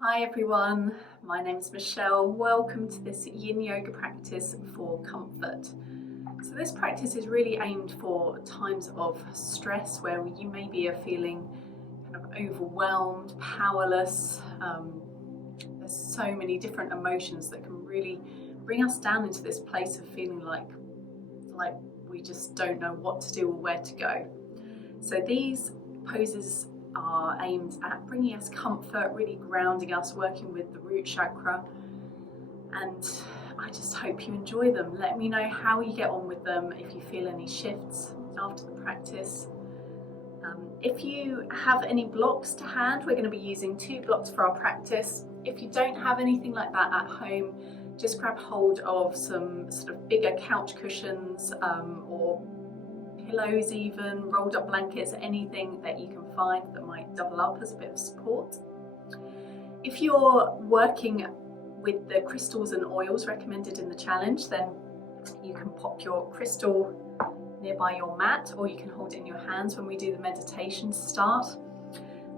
Hi everyone, my name is Michelle. Welcome to this Yin Yoga practice for comfort. So this practice is really aimed for times of stress where you maybe are feeling kind of overwhelmed, powerless. There's so many different emotions that can really bring us down into this place of feeling like we just don't know what to do or where to go. So these poses are aimed at bringing us comfort, really grounding us, working with the root chakra, and I just hope you enjoy them. Let me know how you get on with them, if you feel any shifts after the practice. If you have any blocks to hand, we're going to be using 2 blocks for our practice. If you don't have anything like that at home, just grab hold of some sort of bigger couch cushions or pillows, even rolled up blankets, anything that you can find that might double up as a bit of support. If you're working with the crystals and oils recommended in the challenge, then you can pop your crystal nearby your mat, or you can hold it in your hands when we do the meditation to start.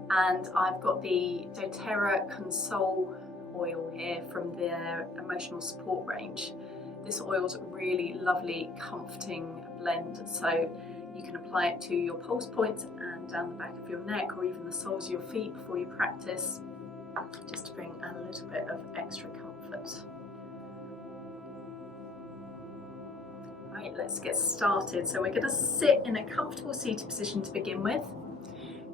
And I've got the doTERRA Console oil here from their emotional support range. This oil is a really lovely, comforting blend, so you can apply it to your pulse points and down the back of your neck, or even the soles of your feet before you practice, just to bring a little bit of extra comfort. Right, let's get started. So we're going to sit in a comfortable seated position to begin with.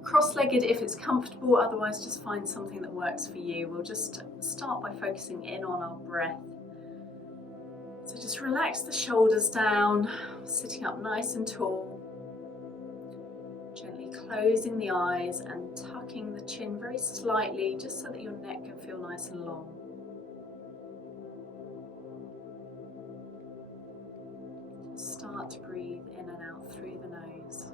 Cross-legged if it's comfortable, otherwise just find something that works for you. We'll just start by focusing in on our breath. So just relax the shoulders down, sitting up nice and tall. Gently closing the eyes and tucking the chin very slightly, just so that your neck can feel nice and long. Start to breathe in and out through the nose.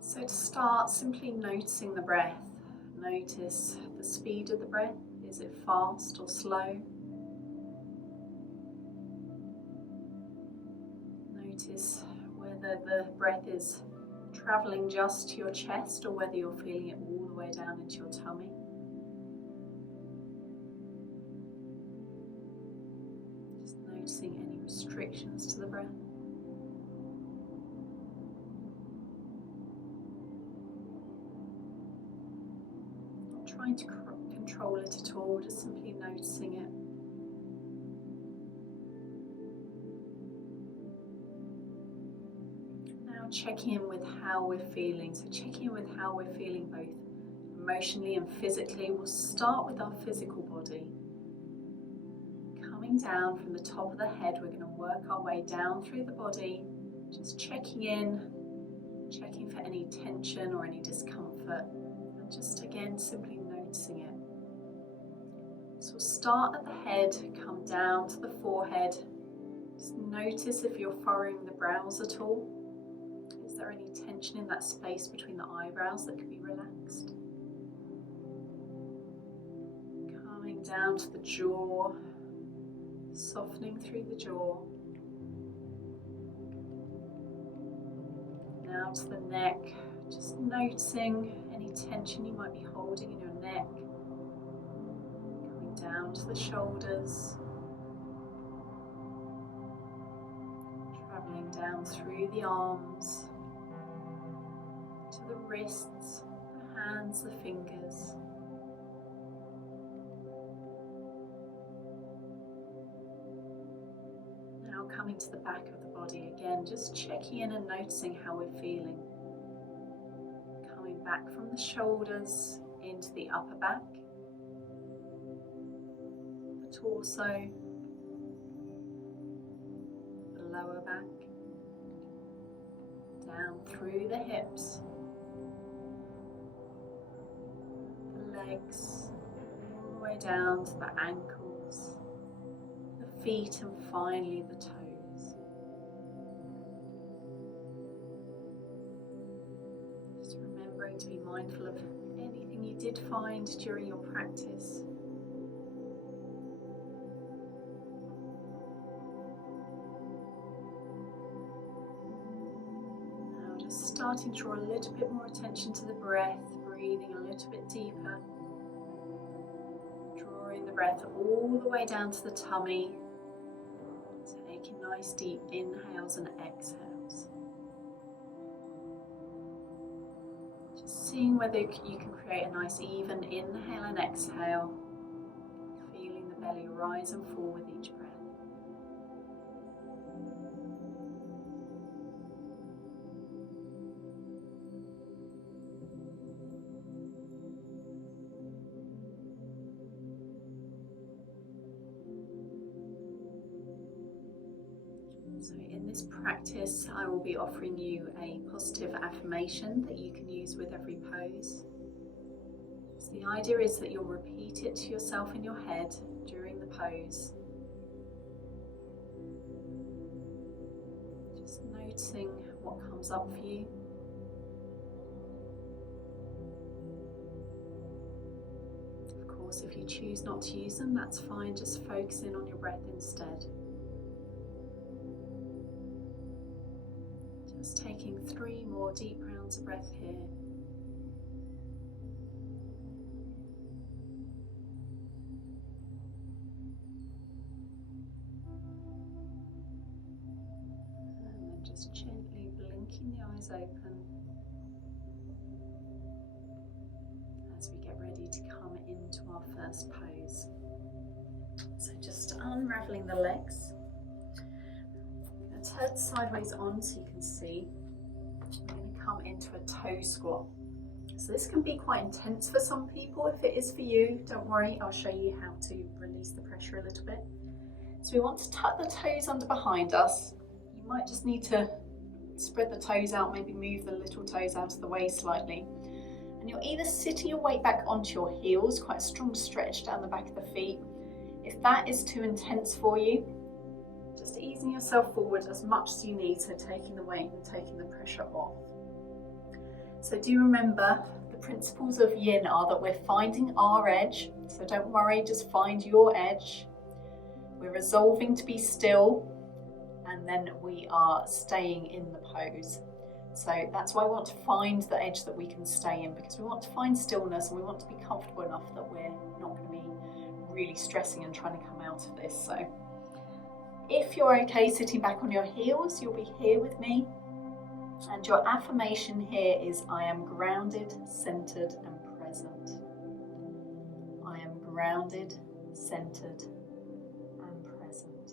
So to start, simply noticing the breath. Notice the speed of the breath. Is it fast or slow? Notice whether the breath is travelling just to your chest or whether you're feeling it all the way down into your tummy. Just noticing any restrictions to the breath. Not trying to control it at all, just simply noticing it. Checking in with how we're feeling. So checking in with how we're feeling both emotionally and physically. We'll start with our physical body. Coming down from the top of the head, we're going to work our way down through the body, just checking in, checking for any tension or any discomfort, and just again simply noticing it. So we'll start at the head, come down to the forehead. Just notice if you're furrowing the brows at all. Is there any tension in that space between the eyebrows that can be relaxed? Coming down to the jaw, softening through the jaw. Now to the neck, just noticing any tension you might be holding in your neck. Coming down to the shoulders. Traveling down through the arms, to the wrists, the hands, the fingers. Now coming to the back of the body again, just checking in and noticing how we're feeling. Coming back from the shoulders into the upper back, the torso, the lower back, down through the hips, the legs, all the way down to the ankles, the feet, and finally the toes. Just remembering to be mindful of anything you did find during your practice. starting to draw a little bit more attention to the breath, breathing a little bit deeper. Drawing the breath all the way down to the tummy. Taking nice deep inhales and exhales. Just seeing whether you can create a nice even inhale and exhale. Feeling the belly rise and fall with each breath. So in this practice, I will be offering you a positive affirmation that you can use with every pose. So the idea is that you'll repeat it to yourself in your head during the pose. Just noticing what comes up for you. Of course, if you choose not to use them, that's fine. Just focus in on your breath instead. Just taking 3 more deep rounds of breath here. And then just gently blinking the eyes open as we get ready to come into our first pose. So just unraveling the legs. Turn sideways on so you can see. I'm going to come into a toe squat. So this can be quite intense for some people. If it is for you, don't worry, I'll show you how to release the pressure a little bit. So we want to tuck the toes under behind us. You might just need to spread the toes out, maybe move the little toes out of the way slightly. And you're either sitting your weight back onto your heels, quite a strong stretch down the back of the feet. If that is too intense for you, just easing yourself forward as much as you need, so taking the weight and taking the pressure off. So do remember, the principles of Yin are that we're finding our edge, so don't worry, just find your edge. We're resolving to be still, and then we are staying in the pose. So that's why we want to find the edge that we can stay in, because we want to find stillness and we want to be comfortable enough that we're not going to be really stressing and trying to come out of this. So if you're okay sitting back on your heels, you'll be here with me. And your affirmation here is, I am grounded, centered and present. I am grounded, centered and present.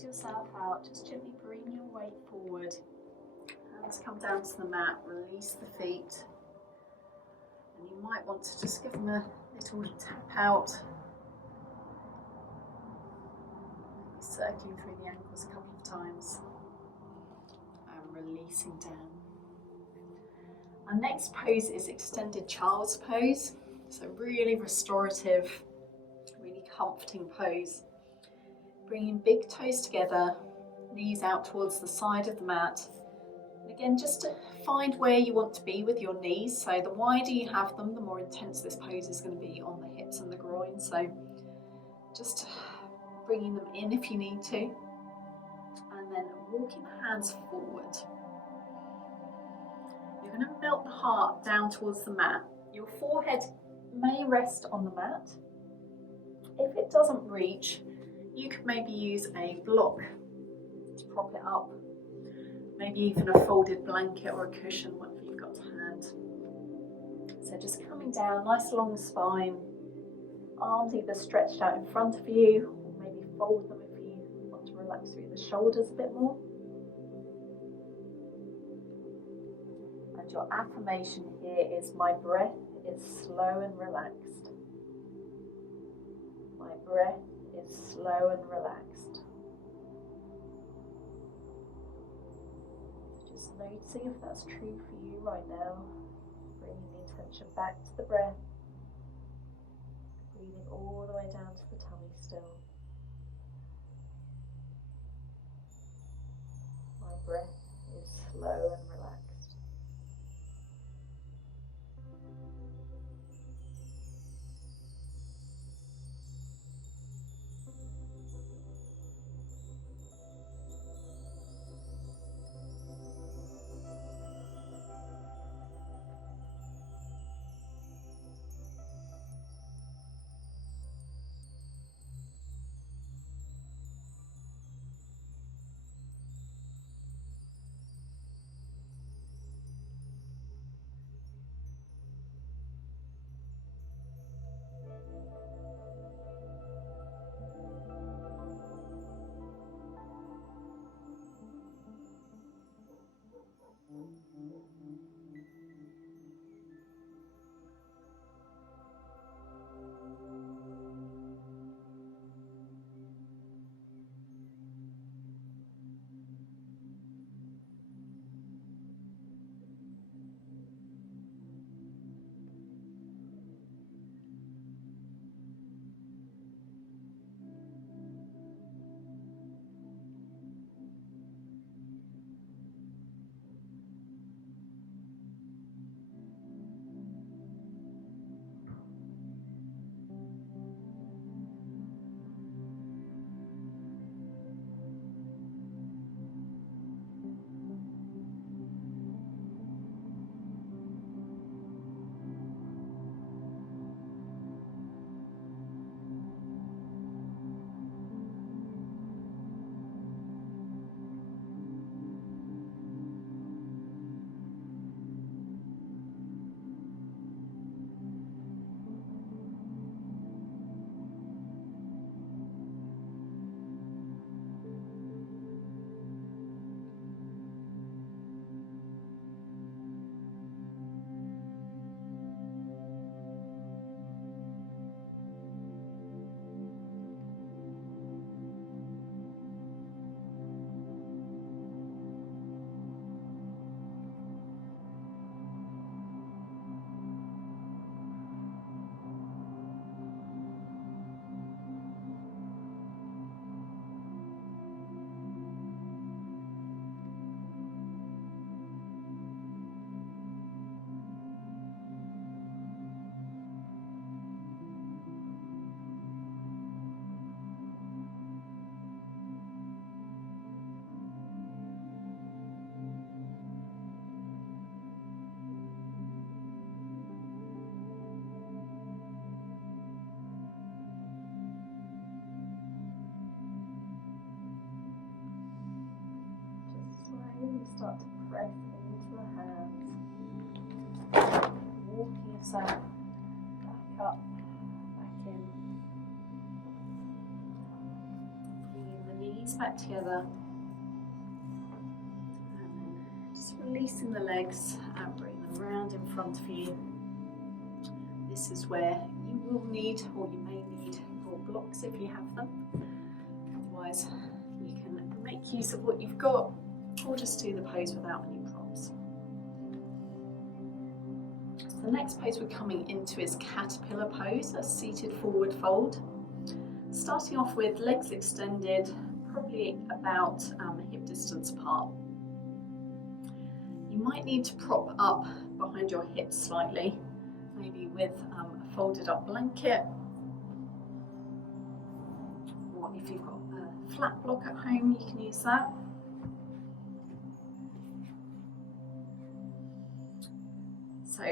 ease yourself out, just gently bring your weight forward. Hands come down to the mat, release the feet. And you might want to just give them a little tap out. Maybe circling through the ankles a couple of times. And releasing down. Our next pose is extended child's pose. So really restorative, really comforting pose. Bringing big toes together, knees out towards the side of the mat. And again, just to find where you want to be with your knees. So the wider you have them, the more intense this pose is going to be on the hips and the groin. So just bringing them in if you need to. And then walking the hands forward. You're going to melt the heart down towards the mat. Your forehead may rest on the mat. If it doesn't reach, you could maybe use a block to prop it up. Maybe even a folded blanket or a cushion, whatever you've got to hand. So just coming down, nice long spine. Arms either stretched out in front of you, or maybe fold them if you want to relax through the shoulders a bit more. And your affirmation here is, my breath is slow and relaxed. My breath is slow and relaxed. So just noticing if that's true for you right now. Bringing the attention back to the breath. Breathing all the way down to the tummy still. My breath is slow and relaxed. Start to press into the hands, walking yourself back up, back in, bringing the knees back together. And then just releasing the legs and bring them round in front of you. This is where you will need, or you may need, more blocks if you have them. Otherwise, you can make use of what you've got, or just do the pose without any props. So the next pose we're coming into is caterpillar pose, a seated forward fold. Starting off with legs extended, probably about hip distance apart. You might need to prop up behind your hips slightly, maybe with a folded up blanket, or if you've got a flat block at home, you can use that. So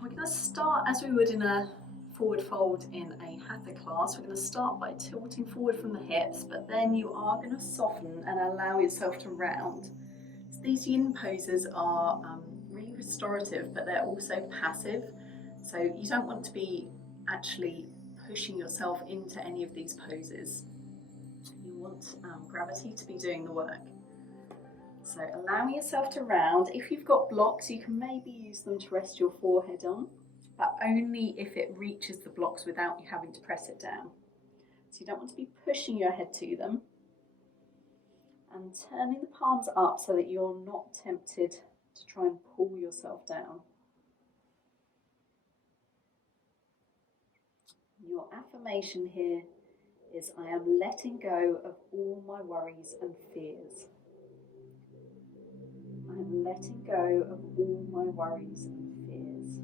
we're going to start as we would in a forward fold in a hatha class. We're going to start by tilting forward from the hips, but then you are going to soften and allow yourself to round. So these yin poses are really restorative, but they're also passive. So you don't want to be actually pushing yourself into any of these poses. You want gravity to be doing the work. So allowing yourself to round. If you've got blocks, you can maybe use them to rest your forehead on, but only if it reaches the blocks without you having to press it down. So you don't want to be pushing your head to them. And turning the palms up so that you're not tempted to try and pull yourself down. Your affirmation here is, I am letting go of all my worries and fears. I am letting go of all my worries and fears.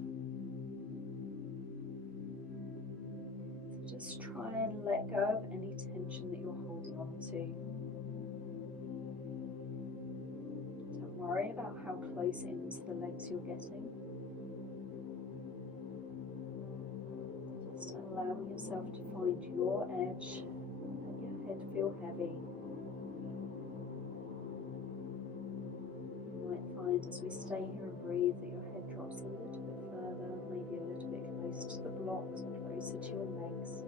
So just try and let go of any tension that you're holding on to. Don't worry about how close into the legs you're getting. Just allowing yourself to find your edge, let your head feel heavy. You might find as we stay here and breathe that your head drops a little bit further, maybe a little bit closer to the blocks or closer to your legs.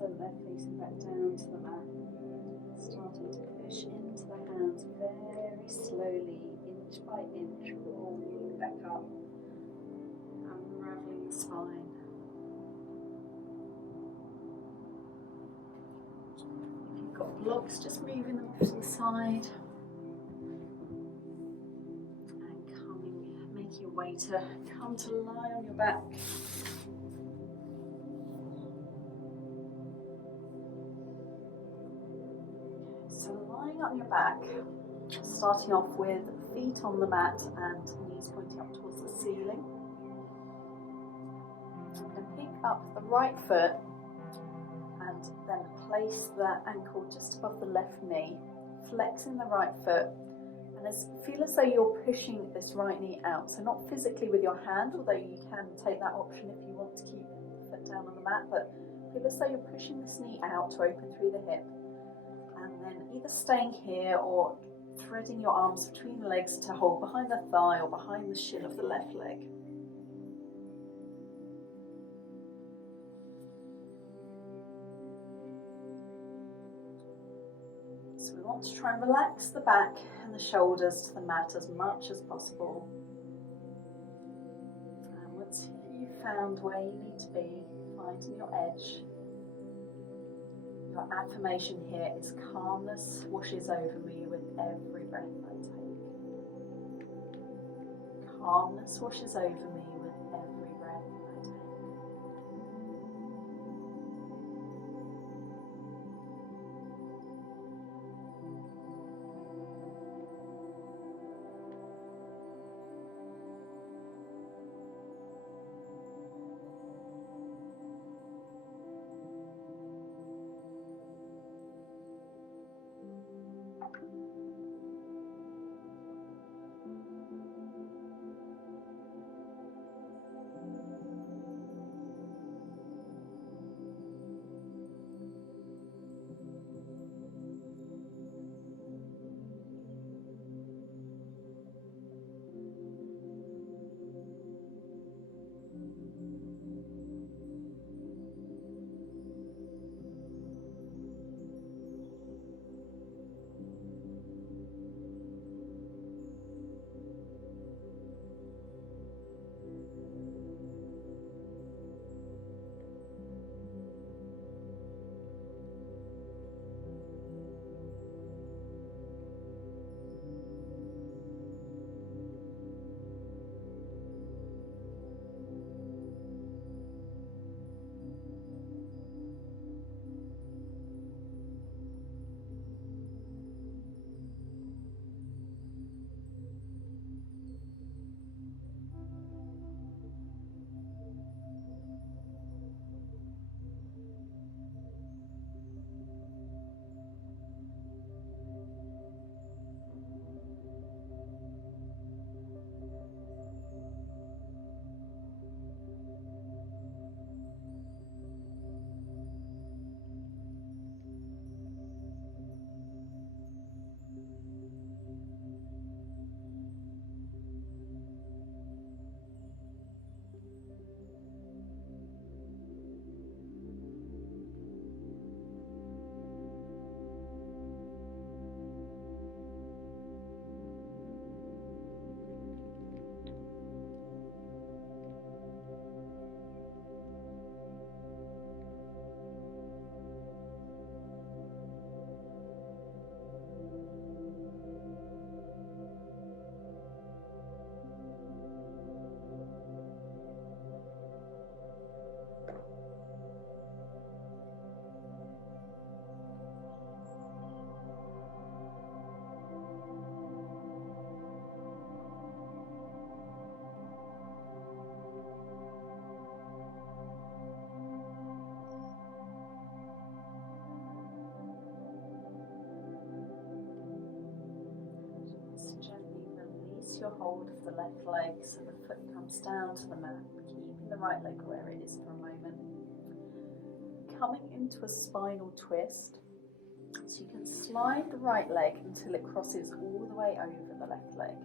So left facing back down to the mat. Starting to push into the hands very slowly, inch by inch, rolling back up, unraveling the spine. If you've got blocks, just moving them off to the side. And making your way to come to lie on your back. So lying on your back, starting off with feet on the mat and knees pointing up towards the ceiling. And pick up the right foot and then place the ankle just above the left knee, flexing the right foot, and feel as though you're pushing this right knee out. So not physically with your hand, although you can take that option if you want to keep the foot down on the mat, but feel as though you're pushing this knee out to open through the hip. And then either staying here or threading your arms between the legs to hold behind the thigh or behind the shin of the left leg. So we want to try and relax the back and the shoulders to the mat as much as possible. And once you've found where you need to be, finding your edge. Your affirmation here is calmness washes over me with every breath I take. Calmness washes over me with every breath I take. Your hold of the left leg so the foot comes down to the mat, keeping the right leg where it is for a moment. Coming into a spinal twist, so you can slide the right leg until it crosses all the way over the left leg.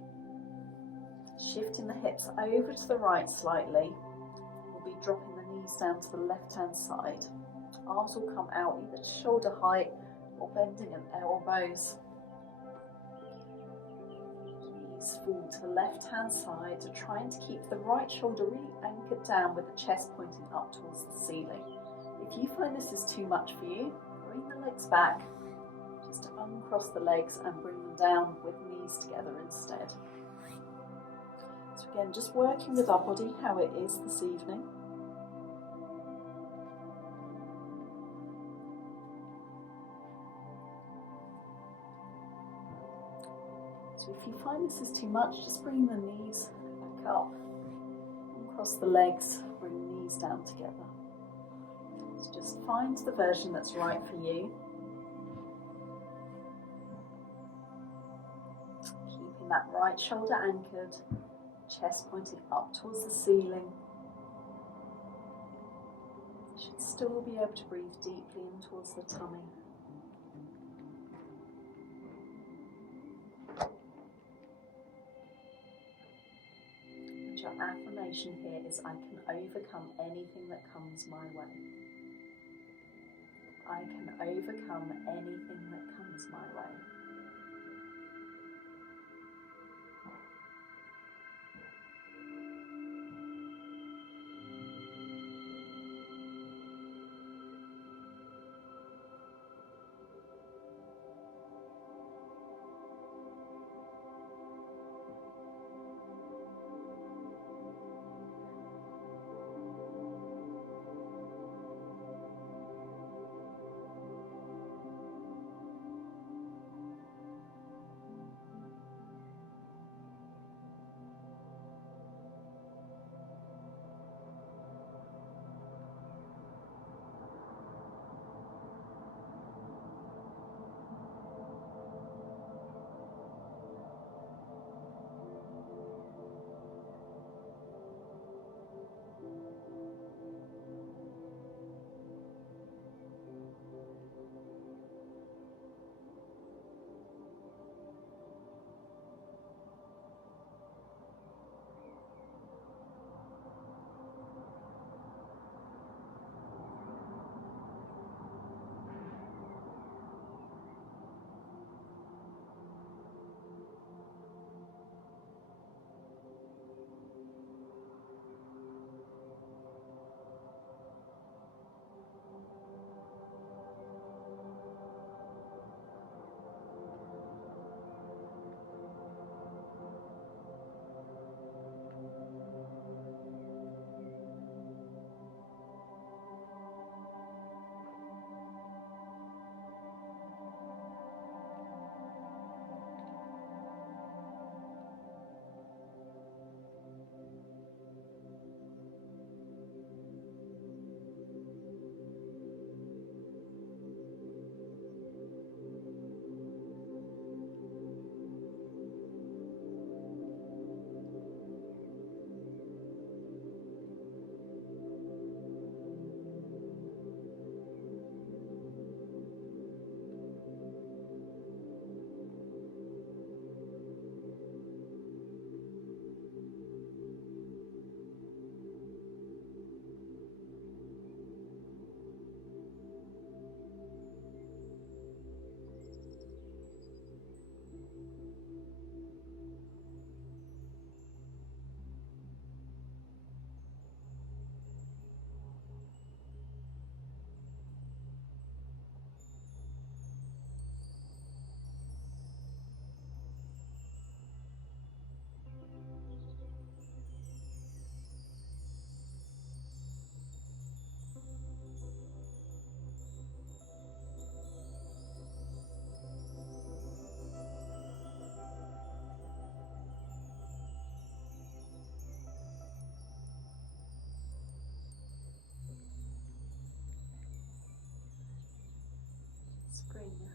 Shifting the hips over to the right slightly, we'll be dropping the knees down to the left hand side. Arms will come out either to shoulder height or bending at elbows. Knees fall to the left hand side, trying to keep the right shoulder really anchored down with the chest pointing up towards the ceiling. If you find this is too much for you, bring the legs back. Just uncross the legs and bring them down with knees together instead. So again, just working with our body how it is this evening. So if you find this is too much, just bring the knees back up, uncross the legs, bring the knees down together. So just find the version that's right for you. Keeping that right shoulder anchored, chest pointing up towards the ceiling. You should still be able to breathe deeply in towards the tummy. And your affirmation here is, I can overcome anything that comes my way. I can overcome anything that comes my way.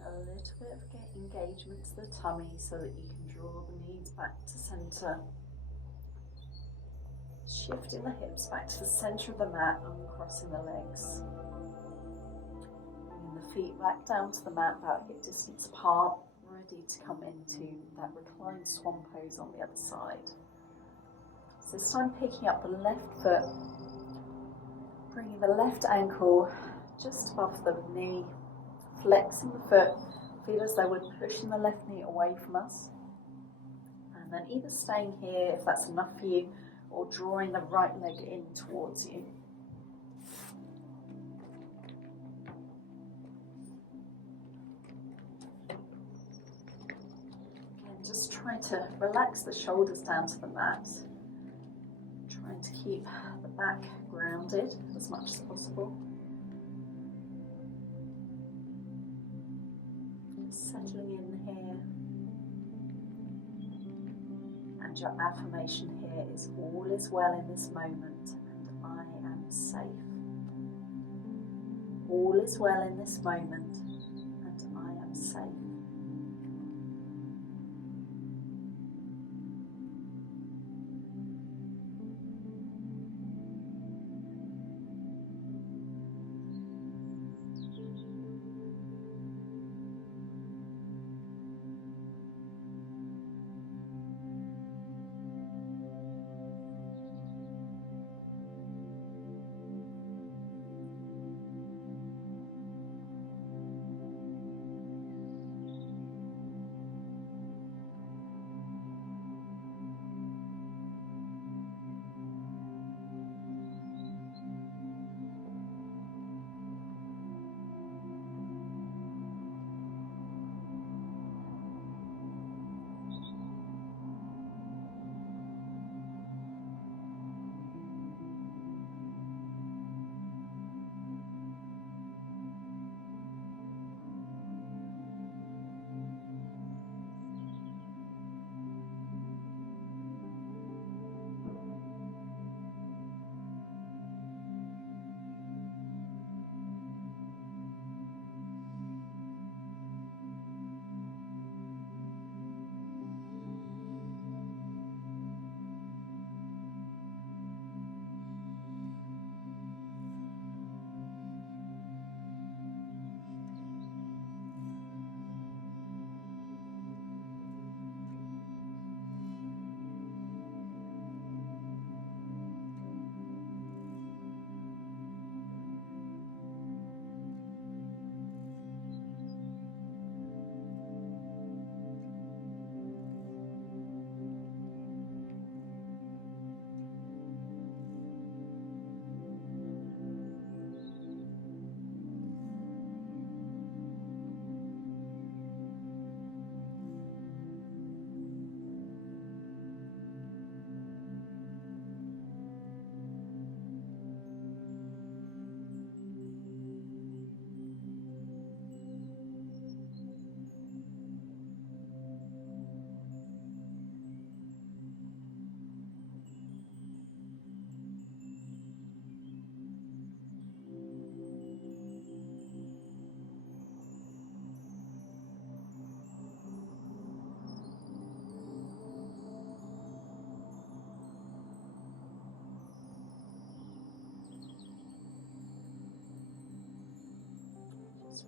A little bit of engagement to the tummy so that you can draw the knees back to centre. Shifting the hips back to the centre of the mat and crossing the legs. Bringing the feet back down to the mat about hip distance apart, ready to come into that reclined swan pose on the other side. So this time picking up the left foot, bringing the left ankle just above the knee, flexing the foot. Feel as though we're pushing the left knee away from us. And then either staying here if that's enough for you, or drawing the right leg in towards you. Again, just try to relax the shoulders down to the mat. Trying to keep the back grounded as much as possible. Settling in here. And your affirmation here is all is well in this moment and I am safe. All is well in this moment and I am safe.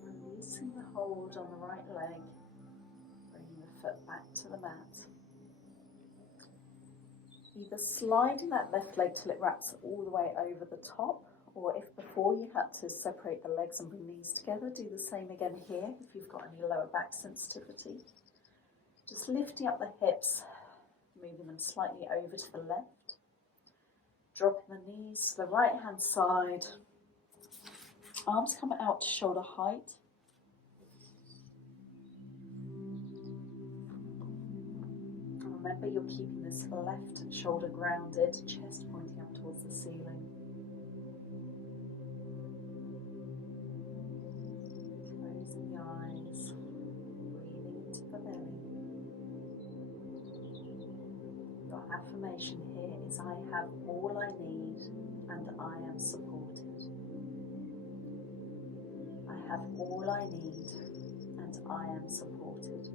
Releasing the hold on the right leg, bringing the foot back to the mat. Either sliding that left leg till it wraps all the way over the top, or if before you had to separate the legs and bring knees together, do the same again here if you've got any lower back sensitivity. Just lifting up the hips, moving them slightly over to the left, dropping the knees to the right hand side, arms come out to shoulder height. Remember, you're keeping this left shoulder grounded, chest pointing up towards the ceiling. Closing the eyes, breathing into the belly. Your affirmation here is I have all I need and I am supported. I have all I need and I am supported.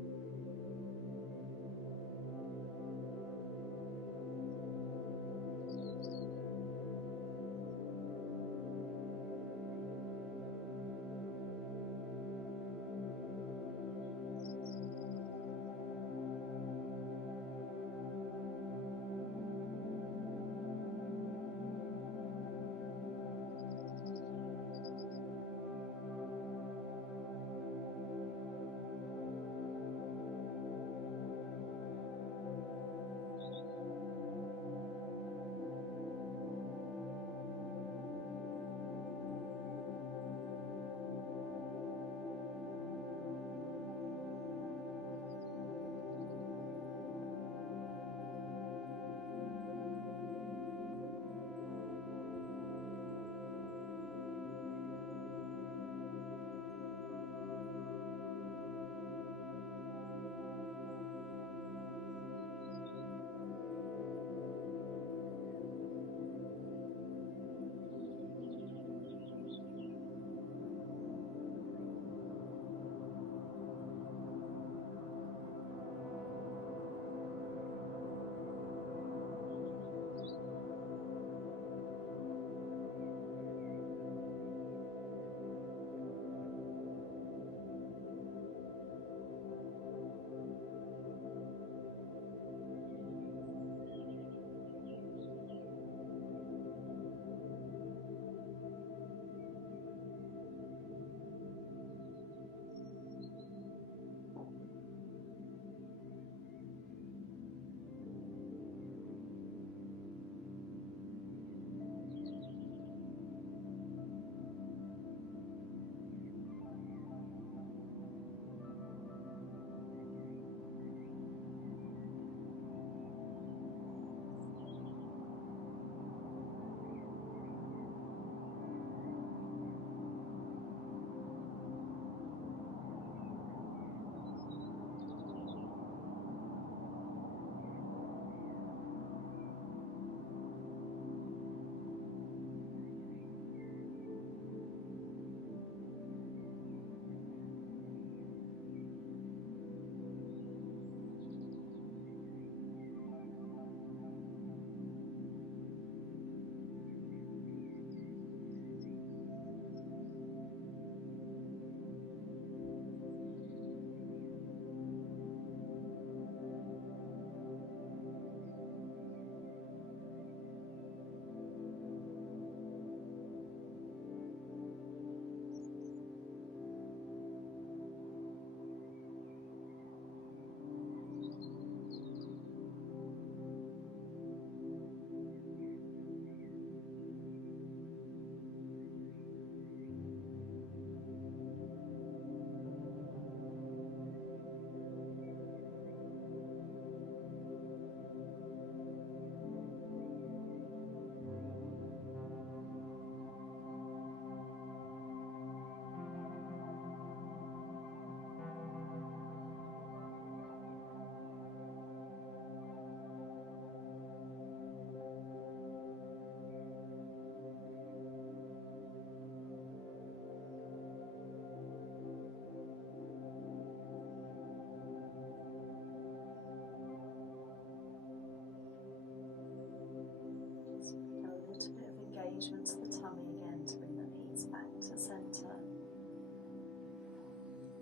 engagement to the tummy again to bring the knees back to centre.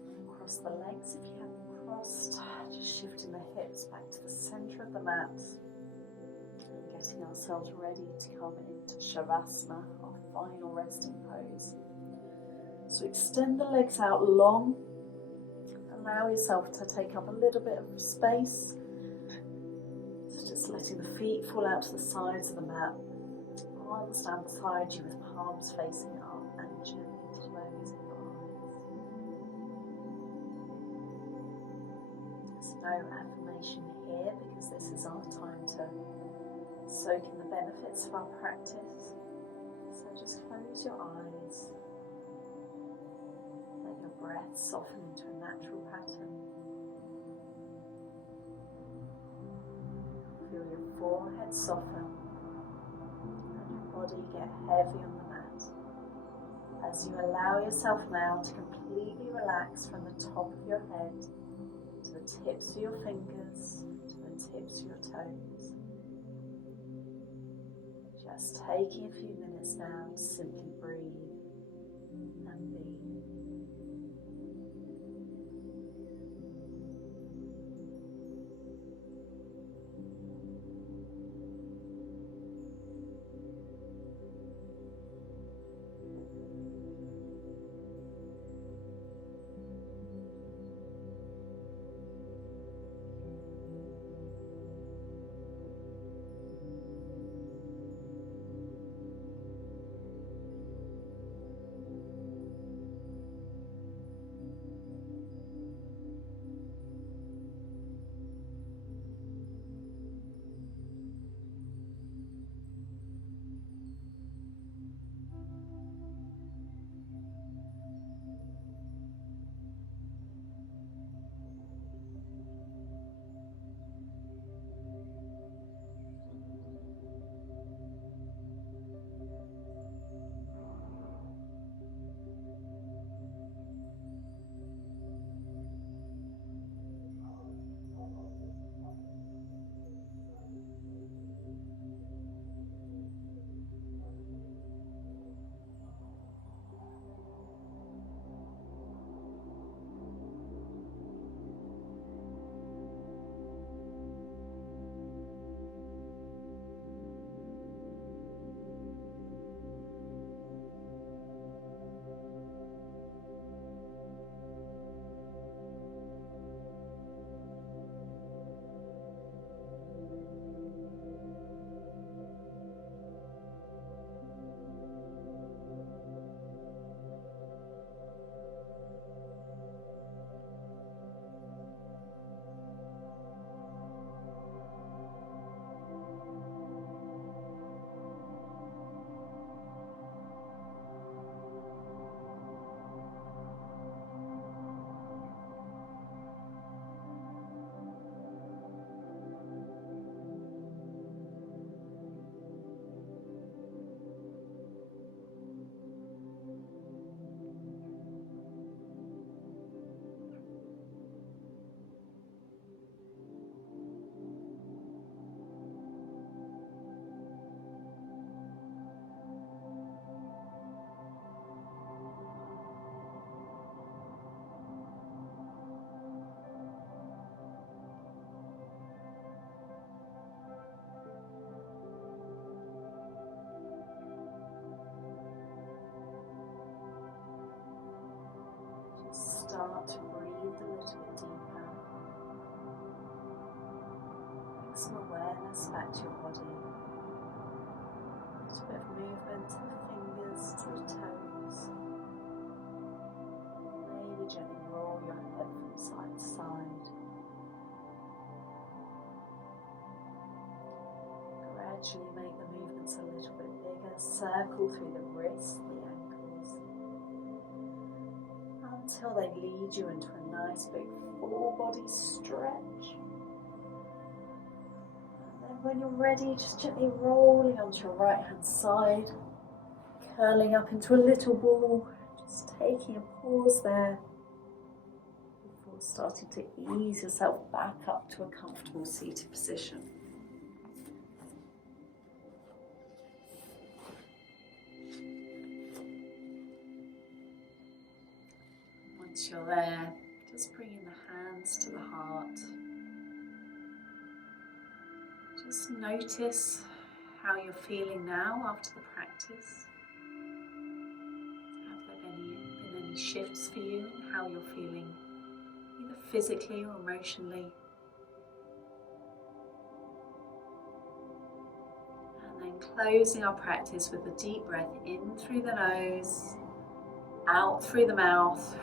And across the legs if you have them crossed, just shifting the hips back to the centre of the mat. And getting ourselves ready to come into Shavasana, our final resting pose. So extend the legs out long. Allow yourself to take up a little bit of space. So just letting the feet fall out to the sides of the mat. Arms down beside you with palms facing up and gently closing your eyes. There's no affirmation here because this is our time to soak in the benefits of our practice. So just close your eyes. Let your breath soften into a natural pattern. Feel your forehead soften and your body get heavy on the mat. As you allow yourself now to completely relax from the top of your head to the tips of your fingers, to the tips of your toes. Just taking a few minutes now to simply breathe and be. Start to breathe a little bit deeper. Bring some awareness back to your body. A little bit of movement to the fingers, to the toes. Maybe gently roll your head from side to side. Gradually make the movements a little bit bigger. Circle through the wrists, the ankles, until they lead you into a nice big full body stretch. And then when you're ready, just gently rolling onto your right hand side, curling up into a little ball, just taking a pause there before starting to ease yourself back up to a comfortable seated position. As you're there, just bringing the hands to the heart. Just notice how you're feeling now after the practice. Have there been any shifts for you in how you're feeling, either physically or emotionally? And then closing our practice with a deep breath in through the nose, out through the mouth.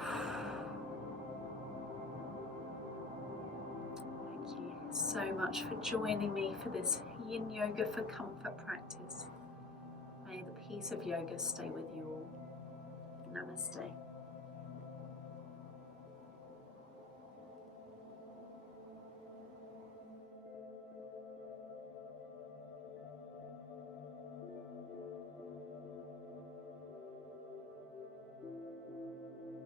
Thank you so much for joining me for this Yin Yoga for Comfort practice. May the peace of yoga stay with you all. Namaste.